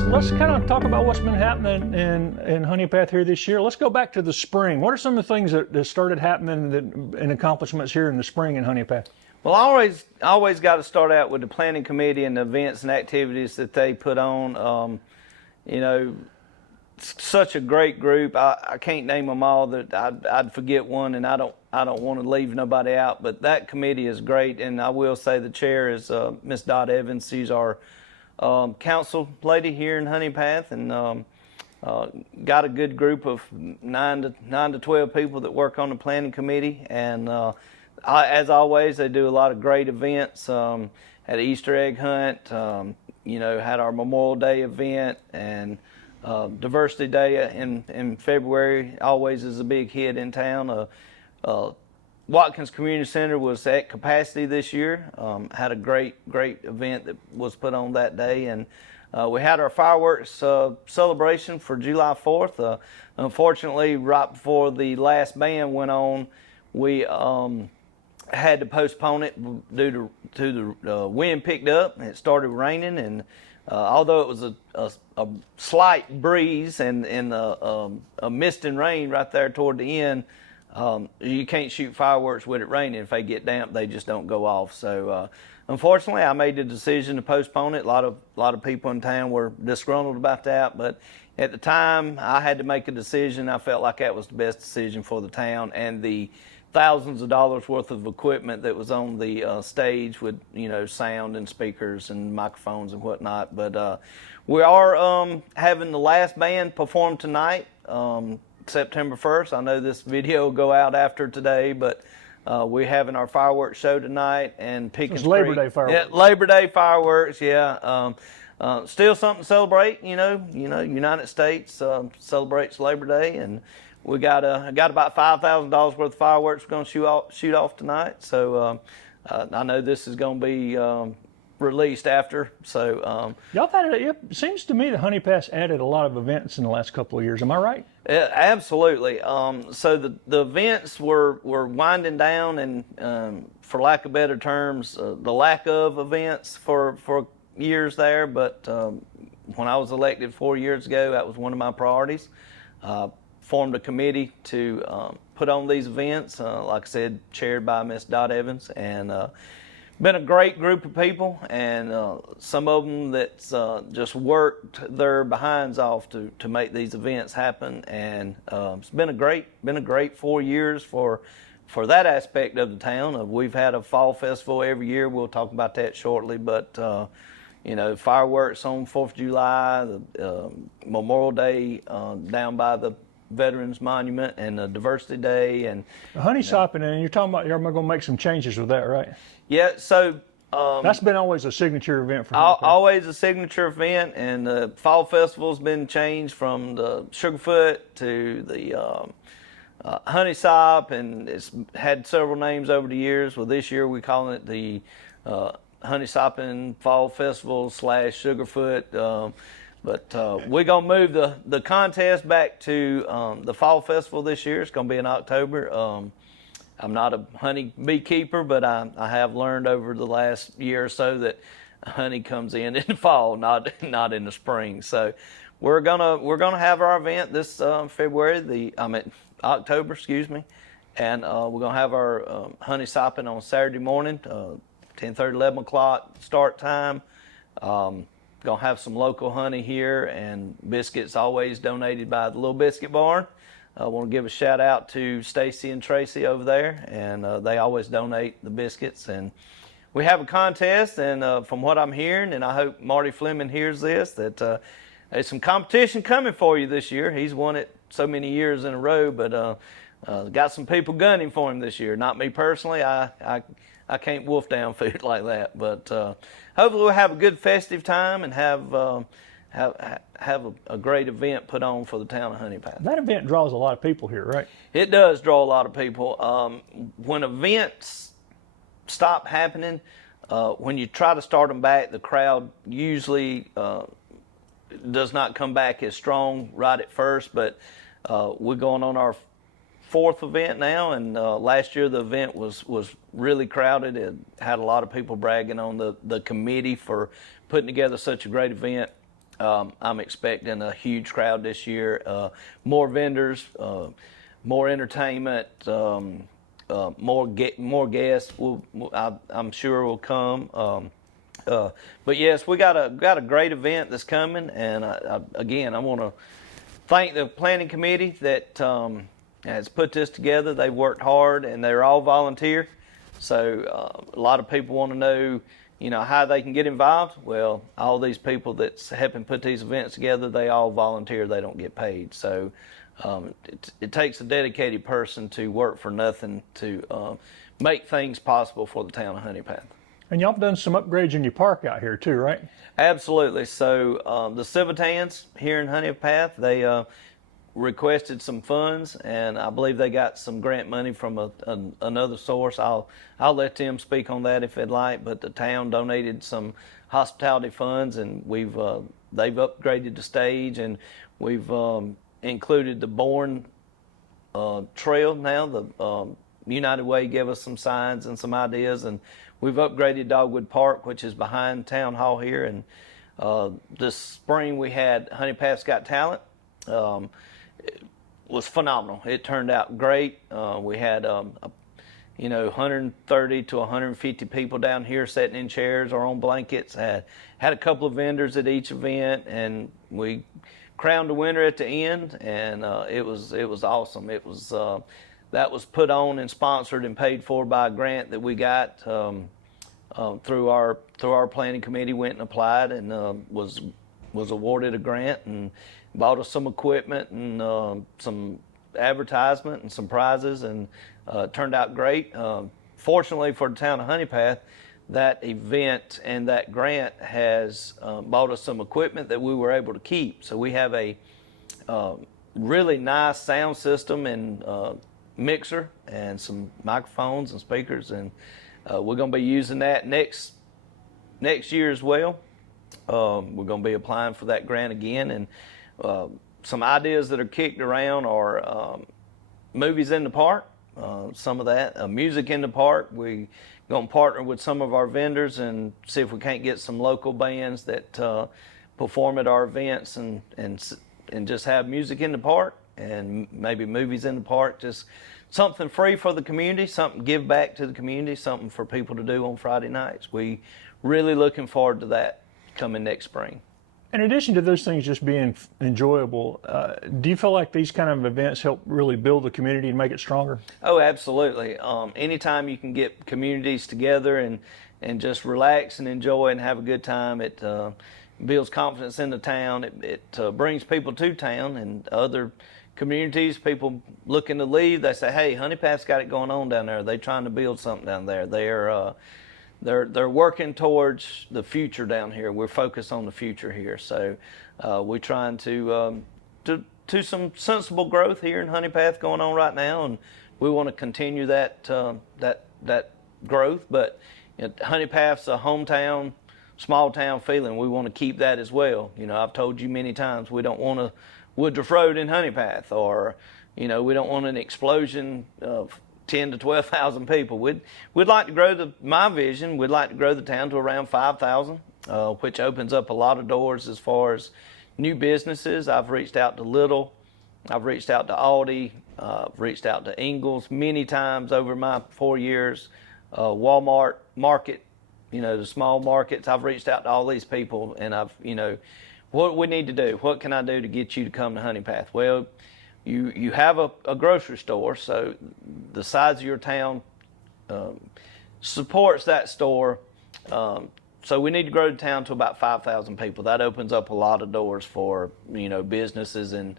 let's kind of talk about what's been happening in Honea Path here this year. Let's go back to the spring. What are some of the things that started happening and accomplishments here in the spring in Honea Path? Well, I always got to start out with the planning committee and the events and activities that they put on. You know, such a great group. I can't name them all. That I'd forget one, and I don't want to leave nobody out. But that committee is great, and I will say the chair is Miss Dot Evans. She's our council lady here in Honea Path, and got a good group of 9 to 12 people that work on the planning committee. And as always, they do a lot of great events. Had an Easter egg hunt. You know, had our Memorial Day event, and Diversity Day in February always is a big hit in town. Watkins Community Center was at capacity this year. Had a great event that was put on that day, and we had our fireworks celebration for July 4th. Unfortunately, right before the last band went on, we had to postpone it due to the wind picked up and it started raining, and although it was a slight breeze and a mist and rain right there toward the end, you can't shoot fireworks with it raining. If they get damp, they just don't go off. So unfortunately, I made the decision to postpone it. A lot of people in town were disgruntled about that, but at the time I had to make a decision. I felt like that was the best decision for the town, and the thousands of dollars worth of equipment that was on the stage with, you know, sound and speakers and microphones and whatnot. But we are having the last band perform tonight, September 1st. I know this video will go out after today, but we're having our fireworks show tonight and Pekin Street. Labor Day fireworks. Yeah, Labor Day fireworks, yeah. Still something to celebrate, you know. United States celebrates Labor Day, and we got about $5,000 worth of fireworks we're going to shoot off tonight. So I know this is going to be released after. So y'all had it seems to me that Honea Path added a lot of events in the last couple of years. Am I right? Absolutely. So the events were winding down, and for lack of better terms, the lack of events for years there. But when I was elected 4 years ago, that was one of my priorities. Formed a committee to put on these events, like I said, chaired by Miss Dot Evans, and been a great group of people, and some of them that's just worked their behinds off to make these events happen, and it's been a great 4 years for that aspect of the town. We've had a fall festival every year. We'll talk about that shortly, but you know, fireworks on 4th of July, the Memorial Day down by the Veterans Monument, and the Diversity Day, and Honey Sopping, and you're talking about you're going to make some changes with that, right? Yeah, so that's been always a signature event for me. Always a signature event, and the fall festival's been changed from the Sugarfoot to the Honey Sop, and it's had several names over the years. Well, this year we're calling it the Honey Sopping Fall Festival / Sugarfoot. But we're going to move the contest back to the Fall Festival this year. It's going to be in October. I'm not a honey beekeeper, but I have learned over the last year or so that honey comes in the fall, not in the spring. So we're gonna have our event this October, excuse me, and we're gonna have our honey sopping on Saturday morning, 10:30, 11 o'clock start time. Gonna have some local honey here, and biscuits always donated by the Little Biscuit Barn. I want to give a shout out to Stacy and Tracy over there, and they always donate the biscuits. And we have a contest, and from what I'm hearing, and I hope Marty Fleming hears this, that there's some competition coming for you this year. He's won it so many years in a row, but got some people gunning for him this year. Not me personally. I can't wolf down food like that, but hopefully we'll have a good festive time and have a great event put on for the town of Honea Path. That event draws a lot of people here, right? It does draw a lot of people. When events stop happening, when you try to start them back, the crowd usually does not come back as strong right at first, but we're going on our 4th event now, and last year the event was really crowded. It had a lot of people bragging on the committee for putting together such a great event. I'm expecting a huge crowd this year. More vendors, more entertainment, more guests. I'm sure will come. But yes, we got a great event that's coming, and again, I want to thank the planning committee that has put this together. They've worked hard, and they're all volunteer. So a lot of people want to know, how they can get involved. Well, all these people that's helping put these events together, they all volunteer. They don't get paid. So it takes a dedicated person to work for nothing to make things possible for the town of Honea Path. And y'all have done some upgrades in your park out here too, right? Absolutely. So the Civitans here in Honea Path, they requested some funds, and I believe they got some grant money from another source. I'll let them speak on that if they'd like. But the town donated some hospitality funds, and they've upgraded the stage, and we've included the Bourne Trail now. The United Way gave us some signs and some ideas, and we've upgraded Dogwood Park, which is behind Town Hall here. And this spring we had Honea Path's Got Talent. It was phenomenal. It turned out great. We had 130 to 150 people down here sitting in chairs or on blankets. Had a couple of vendors at each event, and we crowned a winner at the end. And it was awesome. It was that was put on and sponsored and paid for by a grant that we got through our planning committee. Went and applied and was awarded a grant and bought us some equipment and some advertisement and some prizes, and turned out great. Fortunately for the town of Honea Path, that event and that grant has bought us some equipment that we were able to keep. So we have a really nice sound system and mixer and some microphones and speakers, and we're going to be using that next year as well. We're going to be applying for that grant again, and some ideas that are kicked around are movies in the park, some of that, music in the park. We're going to partner with some of our vendors and see if we can't get some local bands that perform at our events and just have music in the park and maybe movies in the park. Just something free for the community, something give back to the community, something for people to do on Friday nights. We really looking forward to that coming next spring. In addition to those things just being enjoyable, do you feel like these kind of events help really build the community and make it stronger? Oh, absolutely. Anytime you can get communities together and just relax and enjoy and have a good time, it builds confidence in the town. It brings people to town, and other communities, people looking to leave, they say, hey, Honea Path's got it going on down there. They're trying to build something down there. They're working towards the future down here. We're focused on the future here. So we're trying to some sensible growth here in Honea Path going on right now, and we want to continue that growth. But Honea Path's a hometown, small town feeling. We want to keep that as well. I've told you many times we don't want a Woodruff Road in Honea Path, or we don't want an explosion of 10 to 12,000 people. We'd like to grow my vision. We'd like to grow the town to around 5,000, which opens up a lot of doors as far as new businesses. I've reached out to Little, I've reached out to Aldi, I've reached out to Ingles many times over my 4 years. Walmart Market, the small markets. I've reached out to all these people, and what we need to do. What can I do to get you to come to Honea Path? Well, you have a grocery store, so the size of your town supports that store. So we need to grow the town to about 5,000 people. That opens up a lot of doors for businesses and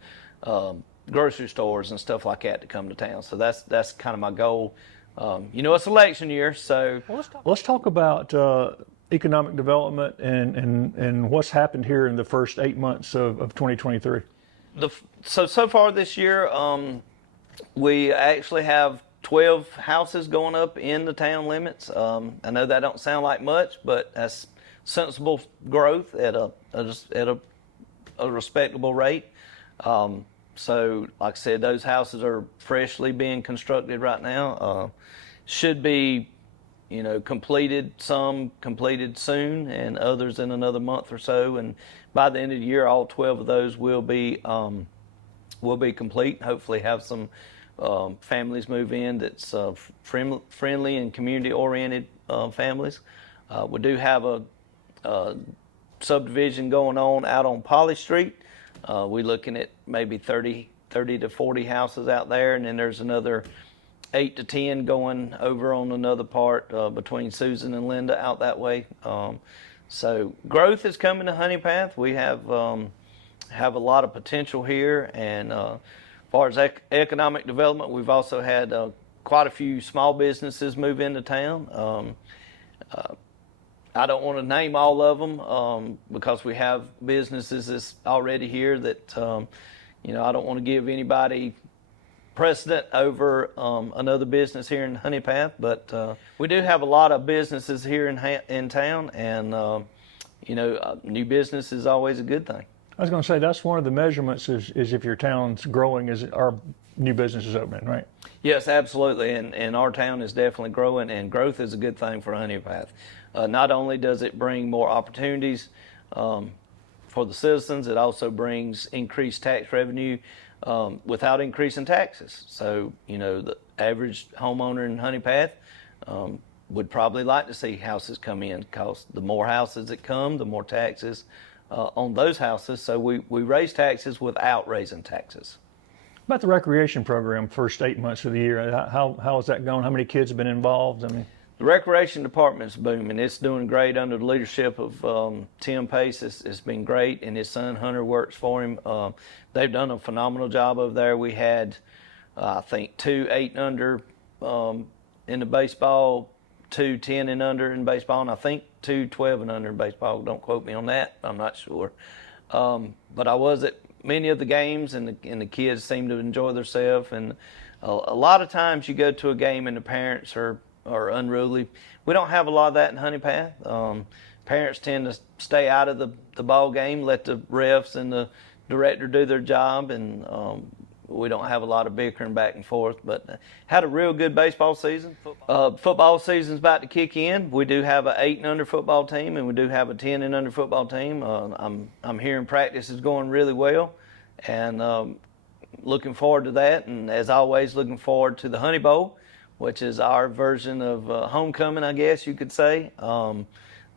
grocery stores and stuff like that to come to town. So that's kind of my goal. It's election year, so let's talk about economic development and what's happened here in the first 8 months of 2023. So far this year, we actually have 12 houses going up in the town limits. I know that don't sound like much, but that's sensible growth at a respectable rate. So, like I said, those houses are freshly being constructed right now. Should be, completed, some completed soon, and others in another month or so. And by the end of the year, all 12 of those will be complete. Hopefully, have some families move in that's friendly and community-oriented families. We do have a subdivision going on out on Polly Street. We're looking at maybe 30 to 40 houses out there, and then there's another 8 to 10 going over on another part between Susan and Linda out that way. So growth is coming to Honea Path. We have a lot of potential here, and as far as economic development, we've also had quite a few small businesses move into town. I don't want to name all of them because we have businesses that's already here that I don't want to give anybody precedent over another business here in Honea Path, but we do have a lot of businesses here in town, and new business is always a good thing. I was going to say that's one of the measurements is if your town's growing, is our new businesses opening, right? Yes, absolutely, and our town is definitely growing, and growth is a good thing for Honea Path. Not only does it bring more opportunities for the citizens, it also brings increased tax revenue without increasing taxes. So, the average homeowner in Honea Path would probably like to see houses come in, because the more houses that come, the more taxes on those houses. So we raise taxes without raising taxes. About the recreation program, first 8 months of the year, how is that going? How many kids have been involved? The recreation department's booming. It's doing great under the leadership of Tim Pace. It's been great, and his son Hunter works for him. They've done a phenomenal job over there. We had, I think, 2 8 and under in the baseball, 2 10 and under in baseball, and I think 2 12 and under in baseball. Don't quote me on that. I'm not sure. But I was at many of the games, and the kids seem to enjoy themselves. And a lot of times you go to a game and the parents are unruly. We don't have a lot of that in Honea Path. Parents tend to stay out of the ball game, let the refs and the director do their job, and we don't have a lot of bickering back and forth. But had a real good baseball season. Football season's about to kick in. We do have an 8 and under football team, and we do have a 10 and under football team. I'm hearing practice is going really well, and looking forward to that. And as always, looking forward to the Honey Bowl, which is our version of homecoming, I guess you could say.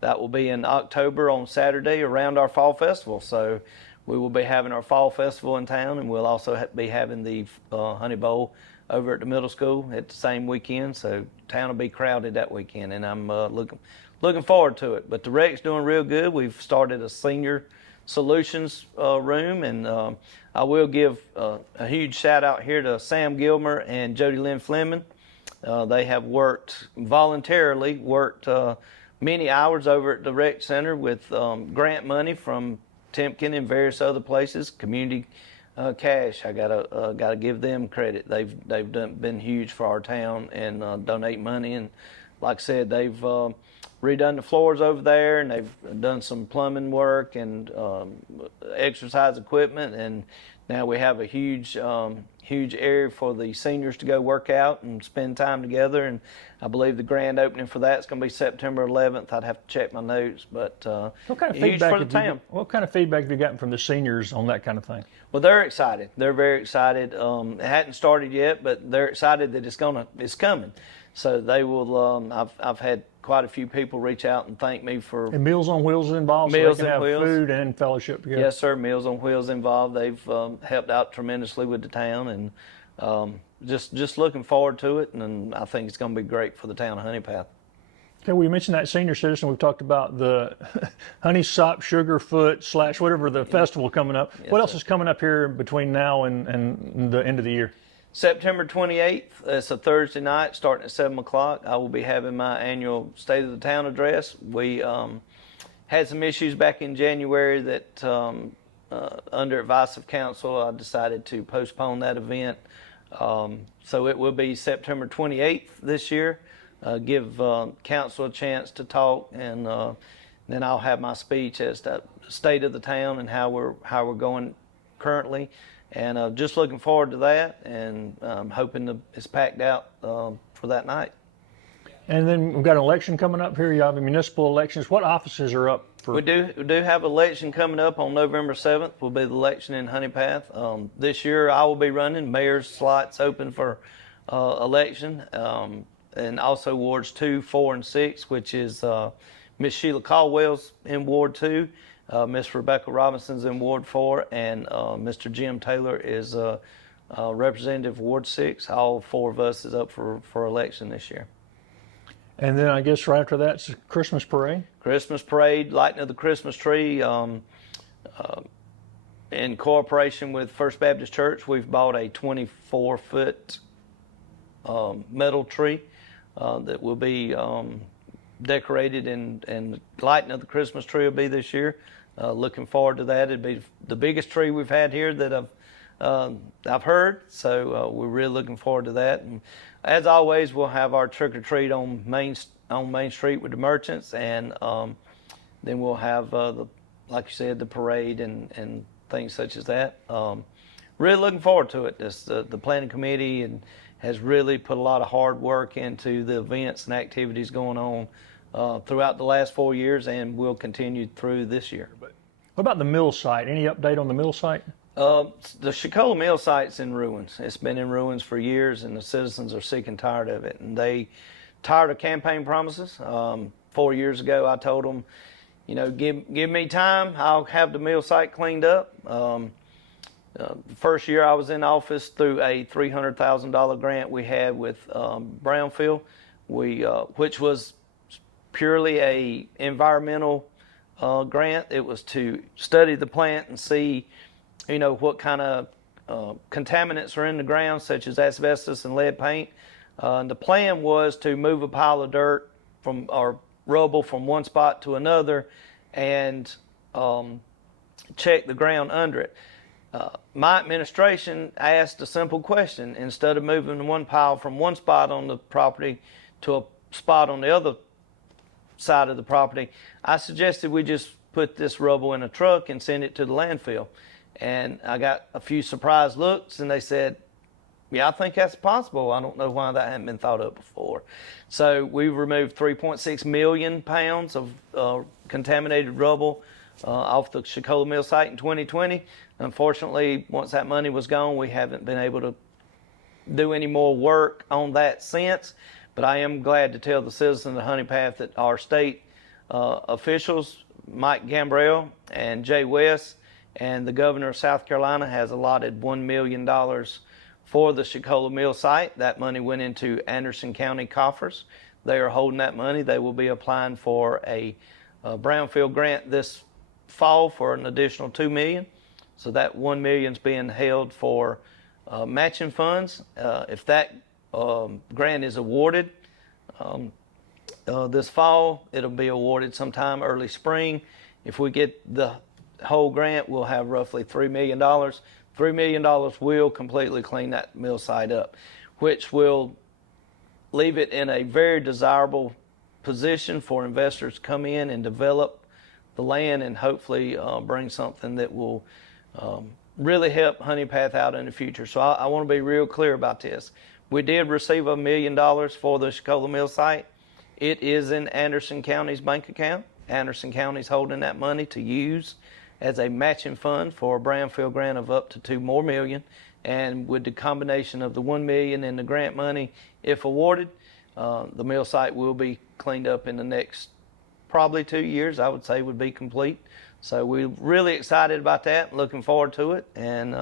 That will be in October on Saturday around our fall festival. So we will be having our fall festival in town, and we'll also be having the Honey Bowl over at the middle school at the same weekend. So town will be crowded that weekend, and I'm looking forward to it. But the rec's doing real good. We've started a senior solutions room, and I will give a huge shout out here to Sam Gilmer and Jody Lynn Fleming. They have voluntarily worked many hours over at the rec center with grant money from Temkin and various other places. Community Cash, I gotta give them credit. They've been huge for our town and donate money. And like I said, they've redone the floors over there, and they've done some plumbing work and exercise equipment. And now we have a huge area for the seniors to go work out and spend time together. And I believe the grand opening for that is going to be September 11th. I'd have to check my notes, but what kind of huge feedback for the town. What kind of feedback have you gotten from the seniors on that kind of thing? Well, they're excited. They're very excited. It hadn't started yet, but they're excited that it's coming. So they will. I've had quite a few people reach out and thank me for. And Meals on Wheels is involved, Meals so they can on have Wheels. Food and fellowship together. Yes, sir. Meals on Wheels involved. They've helped out tremendously with the town, and just looking forward to it. And I think it's going to be great for the town of Honea Path. Okay, we mentioned that senior citizen. We've talked about the Honey Sop Sugarfoot / whatever the festival coming up. Yes, what else sir. is coming up here between now and the end of the year? September 28th, it's a Thursday night starting at 7 o'clock. I will be having my annual State of the Town address. We had some issues back in January that under advice of council, I decided to postpone that event. So it will be September 28th this year. Give council a chance to talk, and then I'll have my speech as the state of the town and how we're going currently. And just looking forward to that, and hoping it's packed out for that night. And then we've got an election coming up here. You have municipal elections. What offices are up for? We do have an election coming up on November 7th. Will be the election in Honea Path. This year I will be running. Mayor's slots open for election, and also wards 2, 4, and 6, which is Miss Sheila Caldwell's in Ward 2, Miss Rebecca Robinson's in Ward 4, and Mr. Jim Taylor is Representative Ward 6. All 4 of us is up for election this year. And then I guess right after that's Christmas parade. Christmas parade, lighting of the Christmas tree. In cooperation with First Baptist Church, we've bought a 24-foot metal tree that will be decorated, and lighting of the Christmas tree will be this year. Looking forward to that. It'd be the biggest tree we've had here that I've heard, so we're really looking forward to that. And as always, we'll have our trick or treat on Main Street with the merchants, and then we'll have like you said, the parade and things such as that. Really looking forward to it. The planning committee has really put a lot of hard work into the events and activities going on throughout the last 4 years, and will continue through this year. What about the mill site? Any update on the mill site? The Chicola mill site's in ruins. It's been in ruins for years, and the citizens are sick and tired of it. And they tired of campaign promises. 4 years ago, I told them, give me time. I'll have the mill site cleaned up. The first year I was in office, through a $300,000 grant we had with Brownfield, which was purely a environmental grant. It was to study the plant and see what kind of contaminants are in the ground, such as asbestos and lead paint. And the plan was to move a pile of dirt or rubble from one spot to another, and check the ground under it. My administration asked a simple question. Instead of moving one pile from one spot on the property to a spot on the other side of the property, I suggested we just put this rubble in a truck and send it to the landfill. And I got a few surprised looks, and they said, yeah, I think that's possible. I don't know why that hadn't been thought up before. So we removed 3.6 million pounds of contaminated rubble off the Chicola mill site in 2020. Unfortunately, once that money was gone, we haven't been able to do any more work on that since. But I am glad to tell the citizens of Honea Path that our state officials, Mike Gambrell and Jay West, and the governor of South Carolina has allotted $1 million for the Chicola mill site. That money went into Anderson County coffers. They are holding that money. They will be applying for a Brownfield Grant this fall for an additional $2 million. So that $1 million is being held for matching funds. If that grant is awarded this fall, it'll be awarded sometime early spring. If we get the whole grant, we'll have roughly $3 million. $3 million will completely clean that mill site up, which will leave it in a very desirable position for investors to come in and develop the land, and hopefully bring something that will really help Honea Path out in the future. So I want to be real clear about this. We did receive $1 million for the Chicola mill site. It is in Anderson County's bank account. Anderson County's holding that money to use as a matching fund for a Brownfield grant of up to $2 more million. And with the combination of the $1 million and the grant money, if awarded, the mill site will be cleaned up in the next probably 2 years, I would say would be complete. So we're really excited about that, looking forward to it. And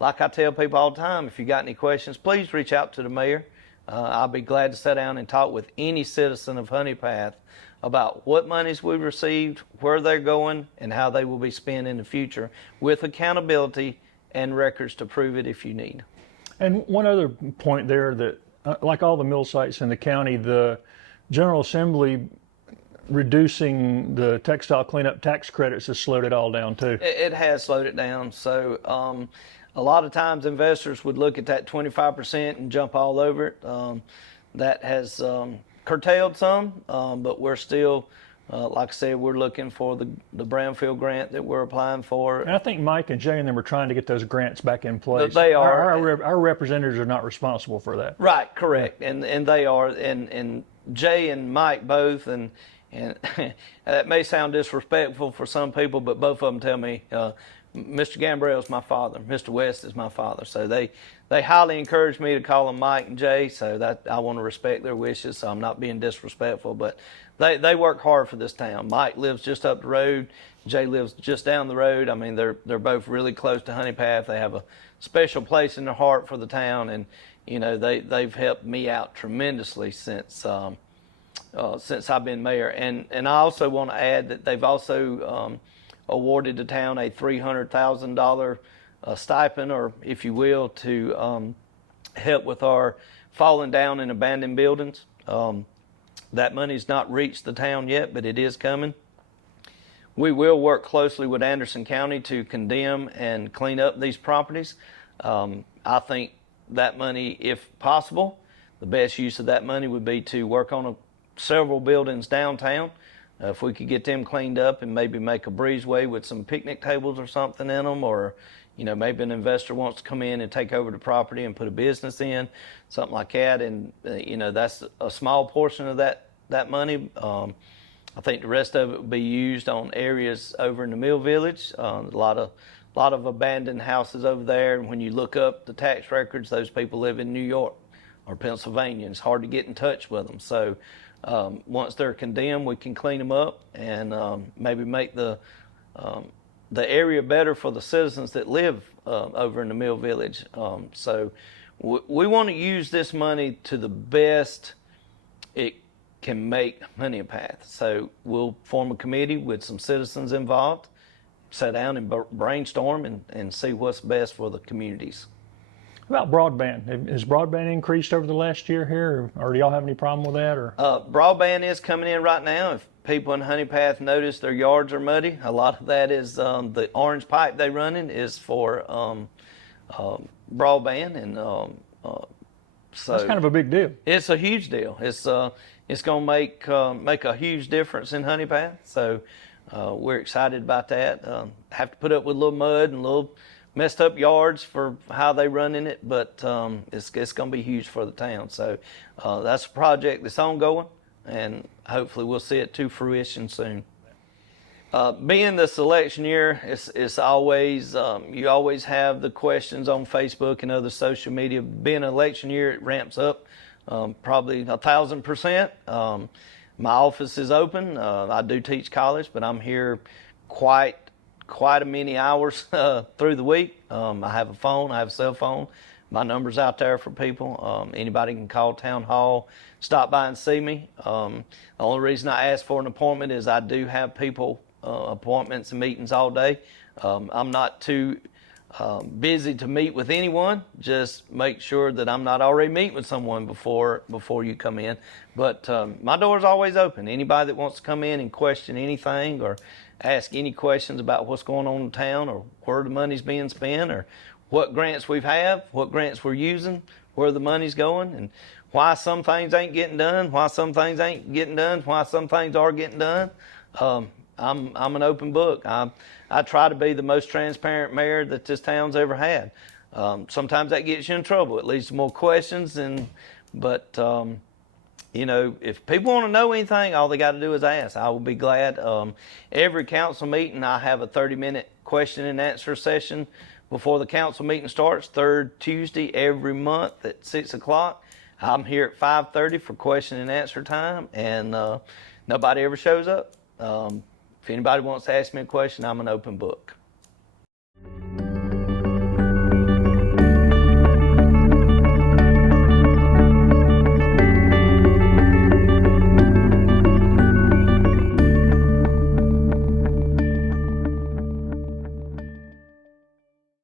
like I tell people all the time, if you got any questions, please reach out to the mayor. I'll be glad to sit down and talk with any citizen of Honea Path about what monies we've received, where they're going, and how they will be spent in the future, with accountability and records to prove it if you need. And one other point there, that like all the mill sites in the county, the General Assembly reducing the textile cleanup tax credits has slowed it all down too. It has slowed it down. So a lot of times investors would look at that 25% and jump all over it. That has curtailed some, but we're still Like I said, we're looking for the Brownfield Grant that we're applying for. And I think Mike and Jay and them are trying to get those grants back in place. They are. Our representatives are not responsible for that. Right, correct, and they are, and Jay and Mike both, and that may sound disrespectful for some people, but both of them tell me, Mr. Gambrell is my father, Mr. West is my father, so they highly encourage me to call them Mike and Jay, so that I want to respect their wishes, so I'm not being disrespectful, but they work hard for this town. Mike lives just up the road, Jay lives just down the road. I mean, they're both really close to Honea Path. They have a special place in their heart for the town, and you know they've helped me out tremendously since I've been mayor. And I also want to add that they've also awarded the town a $300,000 stipend, or if you will, to help with our falling down and abandoned buildings. That money's not reached the town yet, but it is coming. We will work closely with Anderson County to condemn and clean up these properties. I think that money, if possible, the best use of that money would be to work on several buildings downtown. If we could get them cleaned up and maybe make a breezeway with some picnic tables or something in them, or you know, maybe an investor wants to come in and take over the property and put a business in, something like that. And you know, that's a small portion of that money. I think the rest of it will be used on areas over in the Mill Village. A lot of abandoned houses over there. And when you look up the tax records, those people live in New York or Pennsylvania. It's hard to get in touch with them. So once they're condemned, we can clean them up and maybe make the area better for the citizens that live over in the Mill Village. So we want to use this money to the best it can make Honea Path. So we'll form a committee with some citizens involved, sit down and brainstorm and see what's best for the communities. About broadband, has broadband increased over the last year here, or do y'all have any problem with that? Or broadband is coming in right now. If people in Honea Path notice their yards are muddy, a lot of that is the orange pipe they run in is for broadband, and so that's kind of a big deal. It's a huge deal. It's going to make a huge difference in Honea Path. So we're excited about that. Have to put up with a little mud and a little messed up yards for how they run in it, but it's going to be huge for the town. So that's a project that's ongoing, and hopefully we'll see it to fruition soon. Being this election year, it's always you always have the questions on Facebook and other social media. Being an election year, it ramps up probably 1,000%. My office is open. I do teach college, but I'm here quite a many hours through the week. I have a phone. I have a cell phone. My number's out there for people. Anybody can call Town Hall, stop by and see me. The only reason I ask for an appointment is I do have people appointments and meetings all day. I'm not too busy to meet with anyone. Just make sure that I'm not already meeting with someone before you come in. But my door's always open. Anybody that wants to come in and question anything or ask any questions about what's going on in town, or where the money's being spent, or what grants we have, what grants we're using, where the money's going, and why some things ain't getting done, why some things ain't getting done, why some things are getting done. I'm an open book. I try to be the most transparent mayor that this town's ever had. Sometimes that gets you in trouble. It leads to more questions, but you know, if people want to know anything, all they got to do is ask. I will be glad. Every council meeting, I have a 30-minute question and answer session before the council meeting starts, third Tuesday every month at 6 o'clock. I'm here at 5:30 for question and answer time, and nobody ever shows up. If anybody wants to ask me a question, I'm an open book.